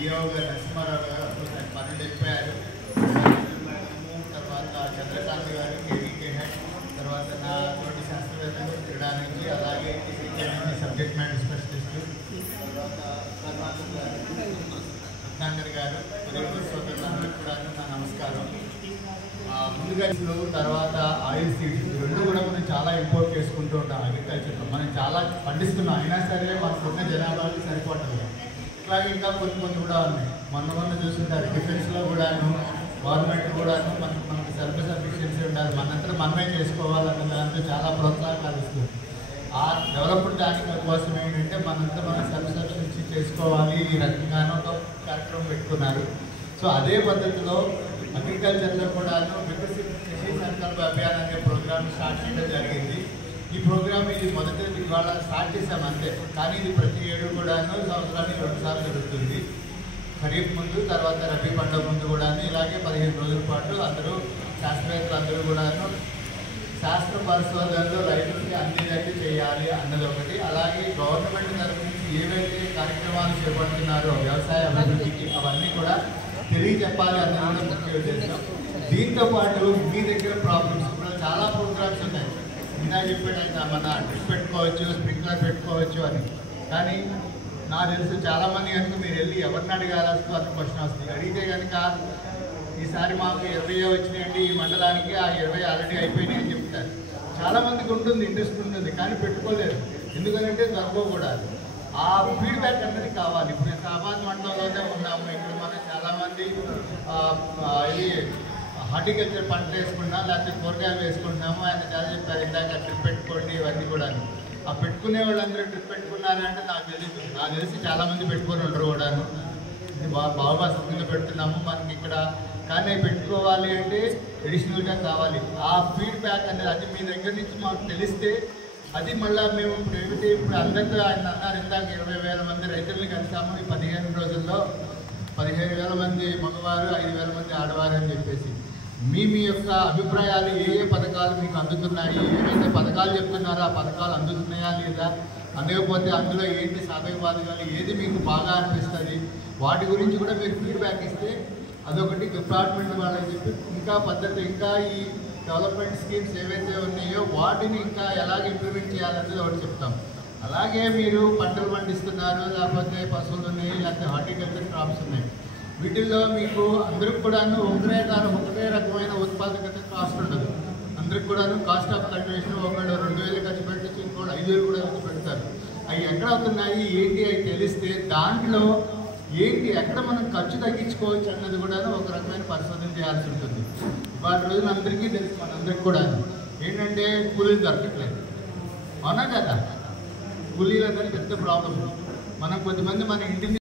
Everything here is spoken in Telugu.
డిఓ గారు నరసింహారావు గారు అప్పుడు పనులు వెళ్ళిపోయారు. తర్వాత చంద్రకాంత్ గారు కేవీకే హెడ్, తర్వాత నా తోటి శాస్త్రవేత్తలు క్రీడా నుంచి, అలాగే సబ్జెక్ట్ మ్యాటర్ స్పెషలిస్టు, తర్వాత రత్నాకర్ గారు, సోదరులందరికీ కూడా నా నమస్కారం. ముందుగా తర్వాత ఆయిల్ సీడ్స్ రెండు కూడా మనం చాలా ఇంపోర్ట్ చేసుకుంటూ ఉంటాం. అగ్రికల్చర్లో మనం చాలా పండిస్తున్నాం, అయినా సరే మనకున్న జనాభాకి సరిపోవట్లేదు. ఇట్లాగే ఇంకా కొన్ని కూడా ఉన్నాయి. మొన్న చూస్తుంటారు డిఫెన్స్లో కూడాను గవర్నమెంట్ కూడాను మనకు సెల్ఫ్ సఫిషియన్సీ ఉండాలి, మనంతా మనమే చేసుకోవాలన్న దాంతో చాలా ప్రోత్సాహకాలు ఇస్తుంది. ఆ డెవలప్డ్ దానికోసం ఏంటంటే మనంతా మనం సెల్ఫ్ సఫిషియన్సీ చేసుకోవాలి, ఈ రకంగానూ ఒక కార్యక్రమం పెట్టుకున్నారు. సో అదే పద్ధతిలో అగ్రికల్చర్లో కూడాను వికసిత కృషి సంకల్ప అభియాన్ అనే ప్రోగ్రామ్ స్టార్ట్ చేయడం జరిగింది. ఈ ప్రోగ్రామ్ ఇది మొదటి ఇవాళ స్టార్ట్ చేసాం అంతే, కానీ ఇది ప్రతి ఏడు కూడాను సంవత్సరానికి 2 సార్లు జరుగుతుంది. ఖరీఫ్ ముందు, తర్వాత రబీ పండుగ ముందు కూడాను ఇలాగే 15 రోజుల పాటు అందరూ శాస్త్రవేత్తలు అందరూ కూడాను శాస్త్ర పరిశోధనలు రైతులకి అందేటట్టు చేయాలి అన్నది ఒకటి. అలాగే గవర్నమెంట్ తరఫు నుంచి ఏవైతే కార్యక్రమాలు చేపడుతున్నారో వ్యవసాయ అభివృద్ధికి అవన్నీ కూడా తెలియజెప్పాలి అన్నది ముఖ్య ఉద్దేశం. దీంతో పాటు మీ దగ్గర ప్రాబ్లమ్స్ ఇప్పుడు చాలా ప్రోగ్రామ్స్ ఉన్నాయి. ఇందా చెప్పాడు మన డ్రిప్ పెట్టుకోవచ్చు, స్ప్రింక్లర్ పెట్టుకోవచ్చు అని, కానీ నాకు తెలుసు చాలామంది కనుక మీరు వెళ్ళి ఎవరిని అడగాల్సి అది క్వశ్చన్ వస్తుంది. అడిగితే కనుక ఈసారి మాకు 20 వచ్చినాయండి ఈ మండలానికి, ఆ 20 ఆల్రెడీ అయిపోయినాయి అని చెప్తారు. చాలామందికి ఉంటుంది, ఇంట్రెస్ట్ ఉంటుంది, కానీ పెట్టుకోలేదు. ఎందుకంటే దొరకకూడదు. ఆ ఫీడ్బ్యాక్ అనేది కావాలి. ఇప్పుడు సామాన్ మండలంలోనే ఉన్నాము, ఇక్కడ మనం చాలామంది ఇది హార్టికల్చర్ పంట వేసుకుంటున్నాం, లేకపోతే కూరగాయలు వేసుకుంటున్నాము. ఆయన చాలా చెప్పారు ఇందాక ట్రిప్ పెట్టుకోండి ఇవన్నీ కూడా. ఆ పెట్టుకునే వాళ్ళందరూ ట్రిప్ పెట్టుకున్నారంటే నాకు తెలిసి చాలామంది పెట్టుకొని ఉండరు కూడాను. భావభాస్తంగా పెడుతున్నాము మనకి ఇక్కడ, కానీ పెట్టుకోవాలి అంటే అడిషనల్గా కావాలి. ఆ ఫీడ్బ్యాక్ అనేది అది మీ దగ్గర నుంచి మాకు తెలిస్తే అది మళ్ళీ మేము ఇప్పుడు అందరితో ఆయన అన్నారు ఇందాక 20,000 మంది రైతుల్ని కలిసాము ఈ 15 రోజుల్లో. 15,000 మంది మగవారు, 5,000 మంది ఆడవారు అని చెప్పేసి మీ యొక్క అభిప్రాయాలు ఏ పథకాలు మీకు అందుతున్నాయి, ఏవైతే పథకాలు చెప్తున్నారో ఆ పథకాలు అందుతున్నాయా లేదా, అందకపోతే అందులో ఏంటి సాధక బాధకాలు, ఏది మీకు బాగా అనిపిస్తుంది, వాటి గురించి కూడా మీరు ఫీడ్బ్యాక్ ఇస్తే అదొకటి డిపార్ట్మెంట్ వాళ్ళని చెప్పి ఇంకా పద్ధతి, ఇంకా ఈ డెవలప్మెంట్ స్కీమ్స్ ఏవైతే ఉన్నాయో వాటిని ఇంకా ఎలాగ ఇంప్లిమెంట్ చేయాలనేది ఒకటి చెప్తాం. అలాగే మీరు పంటలు పండిస్తున్నారు, లేకపోతే పశువులు ఉన్నాయి, లేకపోతే హార్టికల్చర్ క్రాప్స్ ఉన్నాయి, వీటిల్లో మీకు అందరికి కూడాను ఒకటే రకమైన ఉత్పాదకత కాస్ట్ ఉండదు. అందరికి కూడాను కాస్ట్ ఆఫ్ కల్టివేషన్ ఒకళ్ళు 2,000 ఖర్చు పెట్టచ్చు, ఇంకోటి 5,000 కూడా ఖర్చు పెడతారు. అవి ఎక్కడ అవుతున్నాయి ఏంటి అవి తెలిస్తే దాంట్లో ఏంటి ఎక్కడ మనం ఖర్చు తగ్గించుకోవచ్చు అన్నది కూడా ఒక రకమైన పరిశోధన చేయాల్సి ఉంటుంది. వాటి రోజున అందరికీ తెలుసు, మనందరికి కూడా ఏంటంటే కూలీలు దొరకట్లేదు. అవునా కదా, కూలీలు అనేది పెద్ద ప్రాబ్లం. మనం కొద్దిమంది మన ఇంటిని